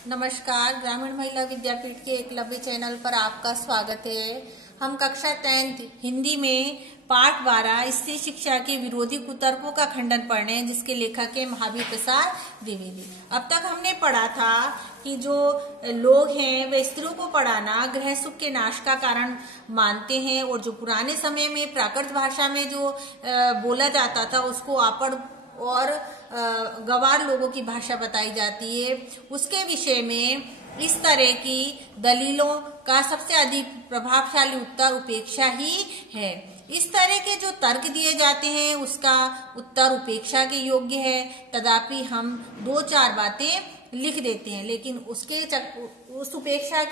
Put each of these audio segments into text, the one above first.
नमस्कार, ग्रामीण महिला विद्यापीठ के एकलव्य चैनल पर आपका स्वागत है। हम कक्षा 10 हिंदी में पाठ 12 स्त्री शिक्षा के विरोधी कुतर्कों का खंडन पढ़ रहे हैं, जिसके लेखक है महावीर प्रसाद द्विवेदी। अब तक हमने पढ़ा था कि जो लोग हैं वे स्त्रियों को पढ़ाना गृह सुख के नाश का कारण मानते हैं, और जो पुराने समय में प्राकृत भाषा में जो बोला जाता था उसको आपड़ और गवार लोगों की भाषा बताई जाती है। उसके विषय में इस तरह की दलीलों का सबसे अधिक प्रभावशाली उत्तर उपेक्षा ही है। इस तरह के जो तर्क दिए जाते हैं उसका उत्तर उपेक्षा के योग्य है। तथापि हम 2-4 बातें लिख देते हैं, लेकिन उस उपेक्षा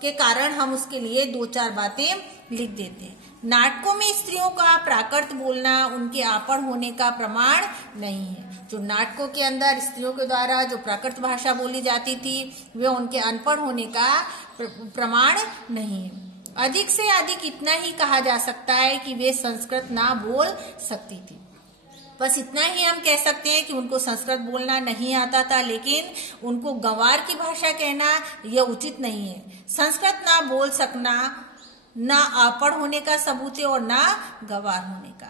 के कारण हम उसके लिए 2-4 बातें लिख देते हैं। नाटकों में स्त्रियों का प्राकृत बोलना उनके आपड़ होने का प्रमाण नहीं है। जो नाटकों के अंदर स्त्रियों के द्वारा जो प्राकृत भाषा बोली जाती थी वे उनके अनपढ़ होने का प्रमाण नहीं है। अधिक से अधिक इतना ही कहा जा सकता है कि वे संस्कृत ना बोल सकती थी। बस इतना ही हम कह सकते हैं कि उनको संस्कृत बोलना नहीं आता था, लेकिन उनको गंवार की भाषा कहना यह उचित नहीं है। संस्कृत ना बोल सकना ना आपड़ होने का सबूत है और ना गंवार होने का।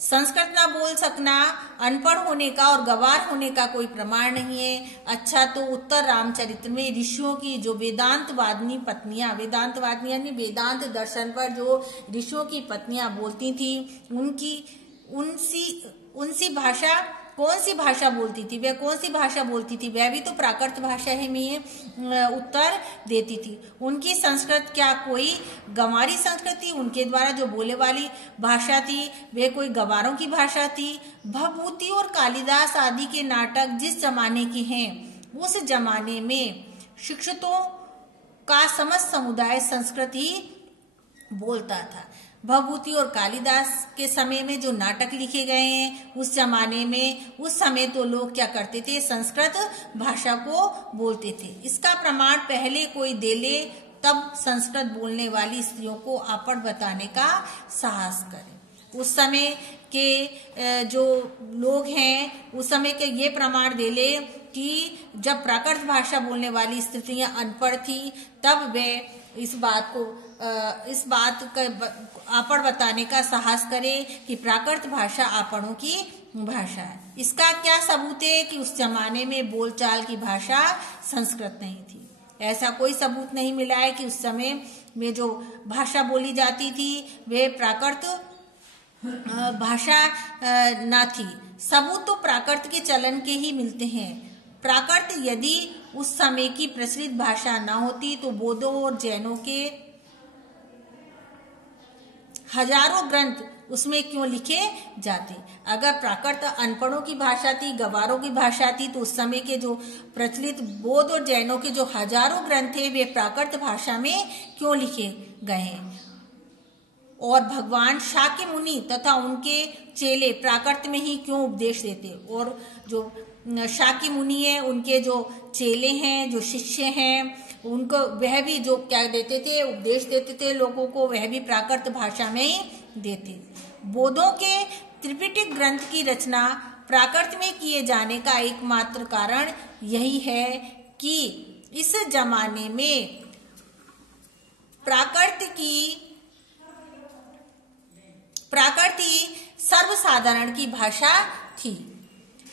संस्कृत ना बोल सकना अनपढ़ होने का और गंवार होने का कोई प्रमाण नहीं है। अच्छा, तो उत्तर रामचरित्र में ऋषियों की जो वेदांतवादिनी पत्नियां, वेदांतवादिनी यानी वेदांत दर्शन पर जो ऋषियों की पत्नियां बोलती थी उनसी भाषा कौन सी भाषा बोलती थी, वह कौन सी भाषा बोलती थी? वह भी तो प्राकृत भाषा में उत्तर देती थी। उनकी संस्कृत क्या कोई गंवारी संस्कृत थी? उनके द्वारा जो बोले वाली भाषा थी वे कोई गंवारों की भाषा थी। भवभूति और कालिदास आदि के नाटक जिस जमाने के हैं उस जमाने में शिक्षितों का समस्त समुदाय संस्कृत ही बोलता था। भवभूति और कालिदास के समय में जो नाटक लिखे गए हैं उस जमाने में, उस समय तो लोग क्या करते थे, संस्कृत भाषा को बोलते थे। इसका प्रमाण पहले कोई दे ले तब संस्कृत बोलने वाली स्त्रियों को आपड़ बताने का साहस करें। उस समय के जो लोग हैं उस समय के ये प्रमाण दे ले कि जब प्राकृत भाषा बोलने वाली स्त्रियां अनपढ़ थी तब वे इस बात का आपड़ बताने का साहस करे कि प्राकृत भाषा आपड़ों की भाषा है। इसका क्या सबूत है कि उस जमाने में बोलचाल की भाषा संस्कृत नहीं थी? ऐसा कोई सबूत नहीं मिला है कि उस समय में जो भाषा बोली जाती थी वे प्राकृत भाषा ना थी। सबूत तो प्राकृत के चलन के ही मिलते हैं। प्राकृत यदि उस समय की प्रचलित भाषा ना होती तो बौद्धों और जैनों के हजारों ग्रंथ उसमें क्यों लिखे जाते? अगर प्राकृत अनपढ़ों की भाषा थी, गंवारों की भाषा थी, तो उस समय के जो प्रचलित बौद्ध और जैनों के जो हजारों ग्रंथ थे वे प्राकृत भाषा में क्यों लिखे गए? और भगवान शाक्य मुनि तथा उनके चेले प्राकृत में ही क्यों उपदेश देते? और जो शाक्य मुनि है उनके जो चेले हैं, जो शिष्य हैं, उनको वह भी जो क्या देते थे, उपदेश देते थे लोगों को, वह भी प्राकृत भाषा में ही देते। बौद्धों के त्रिपिटक ग्रंथ की रचना प्राकृत में किए जाने का एकमात्र कारण यही है कि इस जमाने में प्राकृत ही सर्वसाधारण की भाषा थी।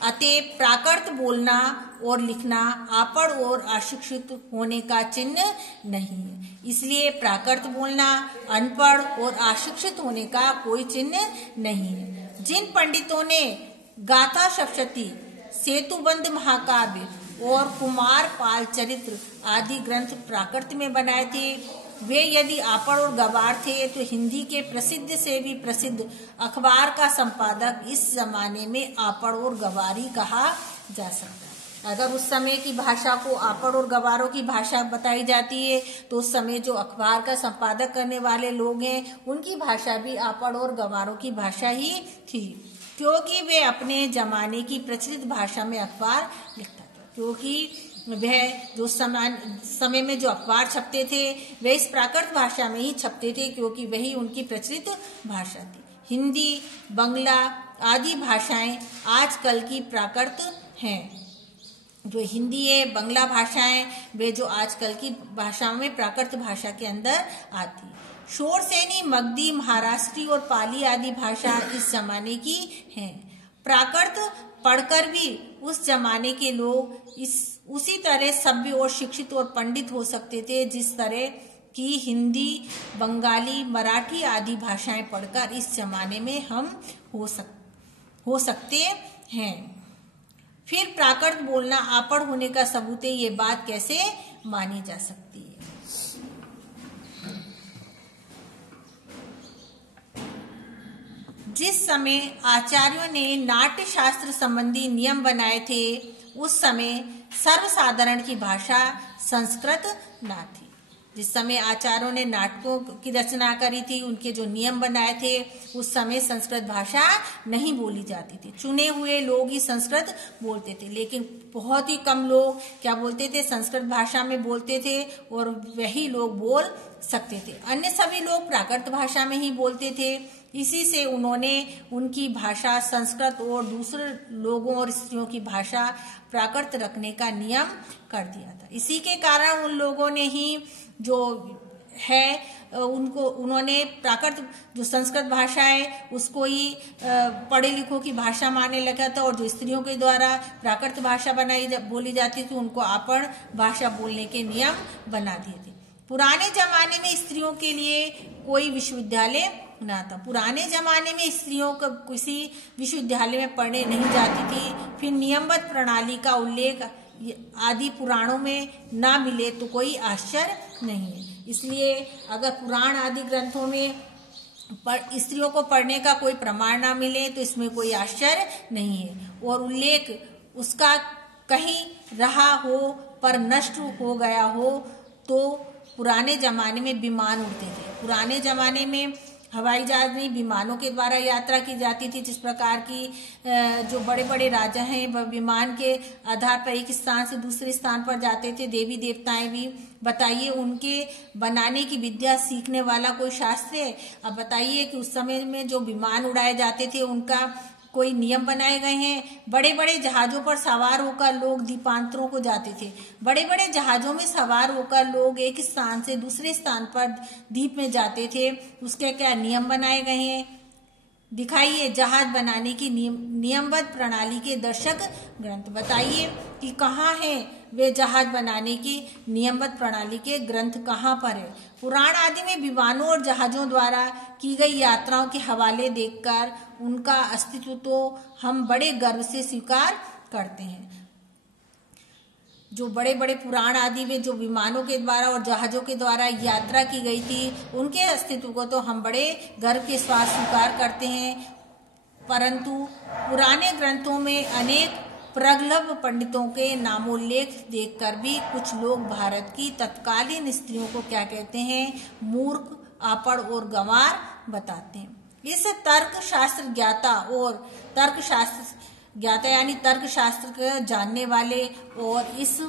अतः प्राकृत बोलना और लिखना आपड़ और अशिक्षित होने का चिन्ह नहीं है। इसलिए प्राकृत बोलना अनपढ़ और अशिक्षित होने का कोई चिन्ह नहीं है। जिन पंडितों ने गाथा सप्तशती, सेतुबंध महाकाव्य और कुमार पाल चरित्र आदि ग्रंथ प्राकृत में बनाए थे वे यदि आपड़ और गंवार थे तो हिंदी के प्रसिद्ध से भी प्रसिद्ध अखबार का संपादक इस जमाने में आपड़ और गंवारी कहा जा सकता है। अगर उस समय की भाषा को आपड़ और गंवारों की भाषा बताई जाती है तो उस समय जो अखबार का संपादक करने वाले लोग हैं उनकी भाषा भी आपड़ और गंवारों की भाषा ही थी, क्योंकि वे अपने जमाने की प्रचलित भाषा में अखबार लिखता था। क्योंकि वह जो समय में जो अखबार छपते थे वे इस प्राकृत भाषा में ही छपते थे, क्योंकि वही उनकी प्रचलित भाषा थी। हिंदी, बंगला आदि भाषाएं आजकल की प्राकृत हैं। जो हिंदी है, बंगला भाषाएं, वे जो आजकल की भाषाओं में प्राकृत भाषा के अंदर आती है। शोरसेनी, मगधी, महाराष्ट्री और पाली आदि भाषा इस जमाने की हैं। प्राकृत पढ़कर भी उस जमाने के लोग उसी तरह सभ्य और शिक्षित और पंडित हो सकते थे जिस तरह की हिंदी, बंगाली, मराठी आदि भाषाएं पढ़कर इस जमाने में हम हो सकते हैं। फिर प्राकृत बोलना आपड़ होने का सबूत है, ये बात कैसे मानी जा सकती है? जिस समय आचार्यों ने नाट्य शास्त्र संबंधी नियम बनाए थे उस समय सर्वसाधारण की भाषा संस्कृत ना थी। जिस समय आचार्यों ने नाटकों की रचना करी थी, उनके जो नियम बनाए थे, उस समय संस्कृत भाषा नहीं बोली जाती थी। चुने हुए लोग ही संस्कृत बोलते थे, लेकिन बहुत ही कम लोग क्या बोलते थे, संस्कृत भाषा में बोलते थे और वही लोग बोल सकते थे। अन्य सभी लोग प्राकृत भाषा में ही बोलते थे। इसी से उन्होंने उनकी भाषा संस्कृत और दूसरे लोगों और स्त्रियों की भाषा प्राकृत रखने का नियम कर दिया था। इसी के कारण उन लोगों ने ही जो है उन्होंने प्राकृत जो संस्कृत भाषा है उसको ही पढ़े लिखों की भाषा मानने लगा था, और जो स्त्रियों के द्वारा प्राकृत भाषा बोली जाती थी उनको आपड़ भाषा बोलने के नियम बना दिए थे। पुराने जमाने में स्त्रियों के लिए कोई विश्वविद्यालय ना था। पुराने जमाने में स्त्रियों को किसी विश्वविद्यालय में पढ़ने नहीं जाती थी। फिर नियमबद्ध प्रणाली का उल्लेख आदि पुराणों में ना मिले तो कोई आश्चर्य नहीं है। इसलिए अगर पुराण आदि ग्रंथों में स्त्रियों को पढ़ने का कोई प्रमाण ना मिले तो इसमें कोई आश्चर्य नहीं है, और उल्लेख उसका कहीं रहा हो पर नष्ट हो गया हो तो पुराने जमाने में विमान उड़ते थे। पुराने जमाने में हवाई जहाज नहीं, विमानों के द्वारा यात्रा की जाती थी। जिस प्रकार की जो बड़े बड़े राजा हैं वह विमान के आधार पर एक स्थान से दूसरे स्थान पर जाते थे। देवी देवताएं भी, बताइए उनके बनाने की विद्या सीखने वाला कोई शास्त्र है? अब बताइए कि उस समय में जो विमान उड़ाए जाते थे उनका कोई नियम बनाए गए हैं? बड़े बड़े जहाजों पर सवार होकर लोग द्वीपांतरों को जाते थे। बड़े बड़े जहाजों में सवार होकर लोग एक स्थान से दूसरे स्थान पर द्वीप में जाते थे। उसके क्या नियम बनाए गए हैं? दिखाइए जहाज बनाने की नियमबद्ध प्रणाली के दर्शक ग्रंथ। बताइए कि कहाँ है वे जहाज बनाने की नियमबद्ध प्रणाली के ग्रंथ, कहाँ पर है? पुराण आदि में विमानों और जहाजों द्वारा की गई यात्राओं के हवाले देखकर उनका अस्तित्व तो हम बड़े गर्व से स्वीकार करते हैं। जो बड़े बड़े पुराण आदि में जो विमानों के द्वारा और जहाजों के द्वारा यात्रा की गई थी उनके अस्तित्व को तो हम बड़े गर्व के साथ स्वीकार करते हैं, परंतु पुराने ग्रंथों में अनेक प्रगल्भ पंडितों के नामोल्लेख देखकर भी कुछ लोग भारत की तत्कालीन स्त्रियों को क्या कहते हैं? मूर्ख, आपड़ और गंवार बताते हैं। इस तर्कशास्त्र ज्ञाता और तर्कशास्त्र ज्ञाता यानी तर्कशास्त्र के जानने वाले और इस